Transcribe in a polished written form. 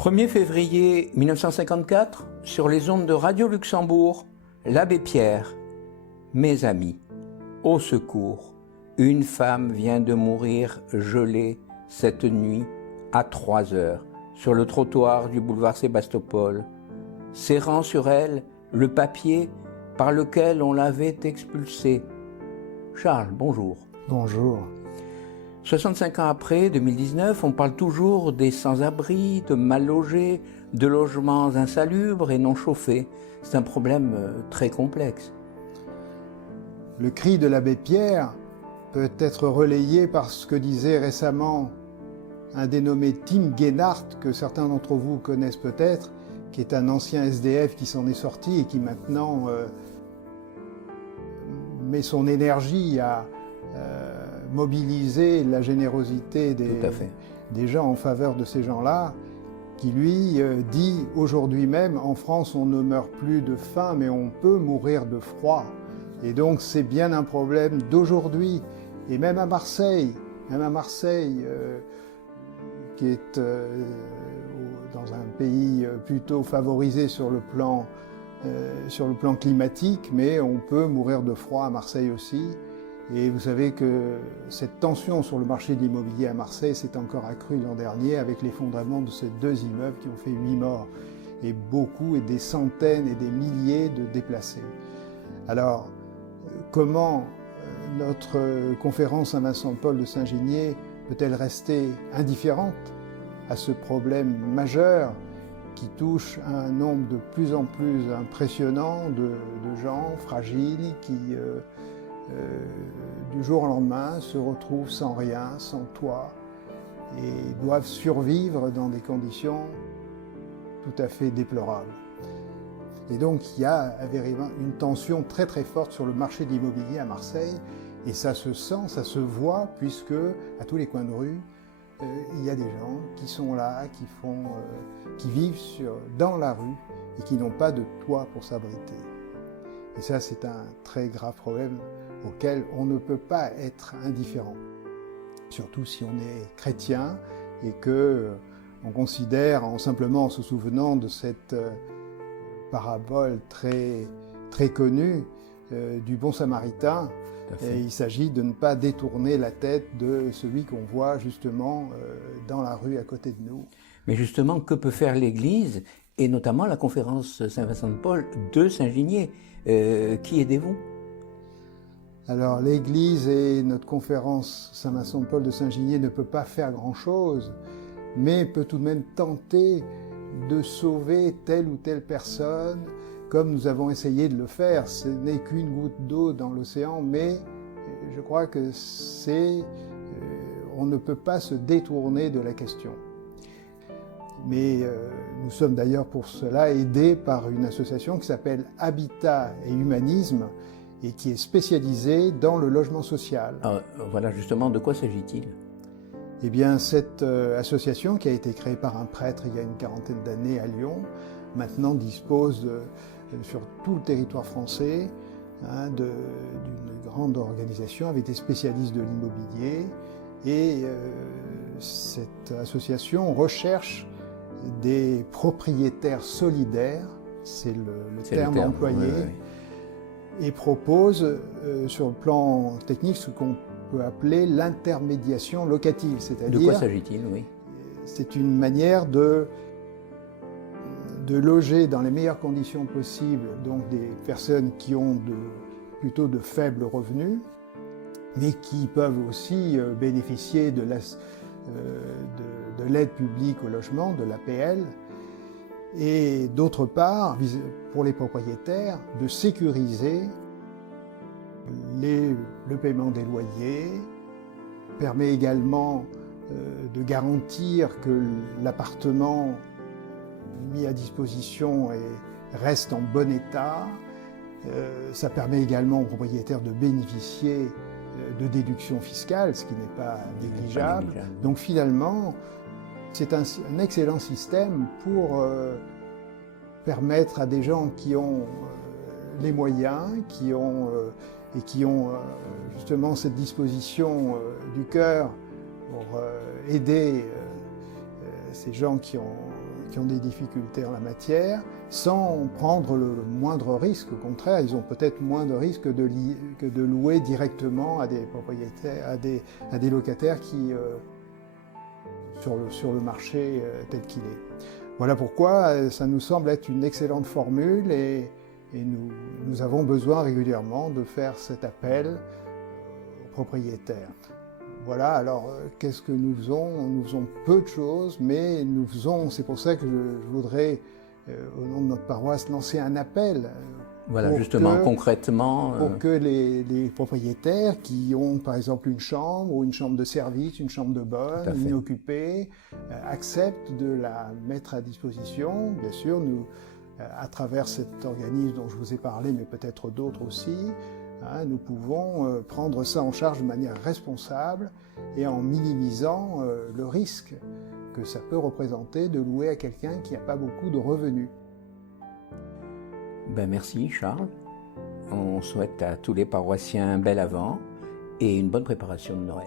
1er février 1954, sur les ondes de Radio Luxembourg, l'abbé Pierre. Mes amis, au secours, une femme vient de mourir gelée cette nuit à 3 heures sur le trottoir du boulevard Sébastopol, serrant sur elle le papier par lequel on l'avait expulsée. Charles, bonjour. Bonjour. 65 ans après, 2019, on parle toujours des sans-abri, de mal logés, de logements insalubres et non chauffés. C'est un problème très complexe. Le cri de l'abbé Pierre peut être relayé par ce que disait récemment un dénommé Tim Gennard, que certains d'entre vous connaissent peut-être, qui est un ancien SDF qui s'en est sorti et qui maintenant met son énergie à mobiliser la générosité des gens en faveur de ces gens-là, qui lui dit aujourd'hui même, en France on ne meurt plus de faim mais on peut mourir de froid. Et donc c'est bien un problème d'aujourd'hui. Et même à Marseille, qui est dans un pays plutôt favorisé sur le plan climatique, mais on peut mourir de froid à Marseille aussi. Et vous savez que cette tension sur le marché de l'immobilier à Marseille s'est encore accrue l'an dernier avec l'effondrement de ces 2 immeubles qui ont fait 8 morts et des centaines et des milliers de déplacés. Alors, comment notre conférence Saint-Vincent-de-Paul de Saint-Ginier peut-elle rester indifférente à ce problème majeur qui touche un nombre de plus en plus impressionnant de gens fragiles qui, du jour au lendemain, se retrouvent sans rien, sans toit, et doivent survivre dans des conditions tout à fait déplorables. Et donc il y a véritablement une tension très très forte sur le marché de l'immobilier à Marseille, et ça se sent, ça se voit, puisque à tous les coins de rue, il y a des gens qui sont là, qui vivent dans la rue et qui n'ont pas de toit pour s'abriter. Et ça, c'est un très grave problème auquel on ne peut pas être indifférent. Surtout si on est chrétien et que on considère, simplement en se souvenant de cette parabole très, très connue du bon samaritain, et il s'agit de ne pas détourner la tête de celui qu'on voit justement dans la rue à côté de nous. Mais justement, que peut faire l'Église, et notamment la conférence Saint-Vincent-de-Paul de Saint-Ginier? Qui aidez-vous? Alors l'Église et notre conférence Saint-Vincent-de-Paul de Saint-Ginier ne peut pas faire grand-chose, mais peut tout de même tenter de sauver telle ou telle personne, comme nous avons essayé de le faire. Ce n'est qu'une goutte d'eau dans l'océan, mais je crois que on ne peut pas se détourner de la question. Mais nous sommes d'ailleurs pour cela aidés par une association qui s'appelle Habitat et Humanisme et qui est spécialisée dans le logement social. Voilà, justement, de quoi s'agit-il? Eh bien, cette association qui a été créée par un prêtre il y a une 40aine d'années à Lyon, maintenant dispose sur tout le territoire français d'une grande organisation avec des spécialistes de l'immobilier. Et cette association recherche des propriétaires solidaires, c'est le terme employé, et propose sur le plan technique ce qu'on peut appeler l'intermédiation locative. C'est-à-dire, de quoi s'agit-il? Oui. C'est une manière de loger dans les meilleures conditions possibles donc des personnes qui ont plutôt de faibles revenus, mais qui peuvent aussi bénéficier de l'aide publique au logement, de l'APL, et d'autre part, pour les propriétaires, de sécuriser le paiement des loyers, permet également de garantir que l'appartement mis à disposition reste en bon état. Ça permet également aux propriétaires de bénéficier de déductions fiscales, ce qui n'est pas négligeable. Donc finalement, c'est un excellent système pour permettre à des gens qui ont les moyens, qui ont justement cette disposition du cœur pour aider ces gens qui qui ont des difficultés en la matière, sans prendre le moindre risque. Au contraire, ils ont peut-être moins de risques que de louer directement à des propriétaires, à des locataires qui, sur le marché tel qu'il est. Voilà pourquoi ça nous semble être une excellente formule et nous avons besoin régulièrement de faire cet appel aux propriétaires. Voilà, alors qu'est-ce que nous faisons? Nous faisons peu de choses, mais nous faisons, c'est pour ça que je voudrais, au nom de notre paroisse, lancer un appel. Voilà, justement, concrètement. Pour que les propriétaires qui ont par exemple une chambre ou une chambre de service, une chambre de bonne, inoccupée, acceptent de la mettre à disposition. Bien sûr, nous, à travers cet organisme dont je vous ai parlé, mais peut-être d'autres aussi, nous pouvons prendre ça en charge de manière responsable et en minimisant le risque que ça peut représenter de louer à quelqu'un qui n'a pas beaucoup de revenus. Merci Charles. On souhaite à tous les paroissiens un bel Avent et une bonne préparation de Noël.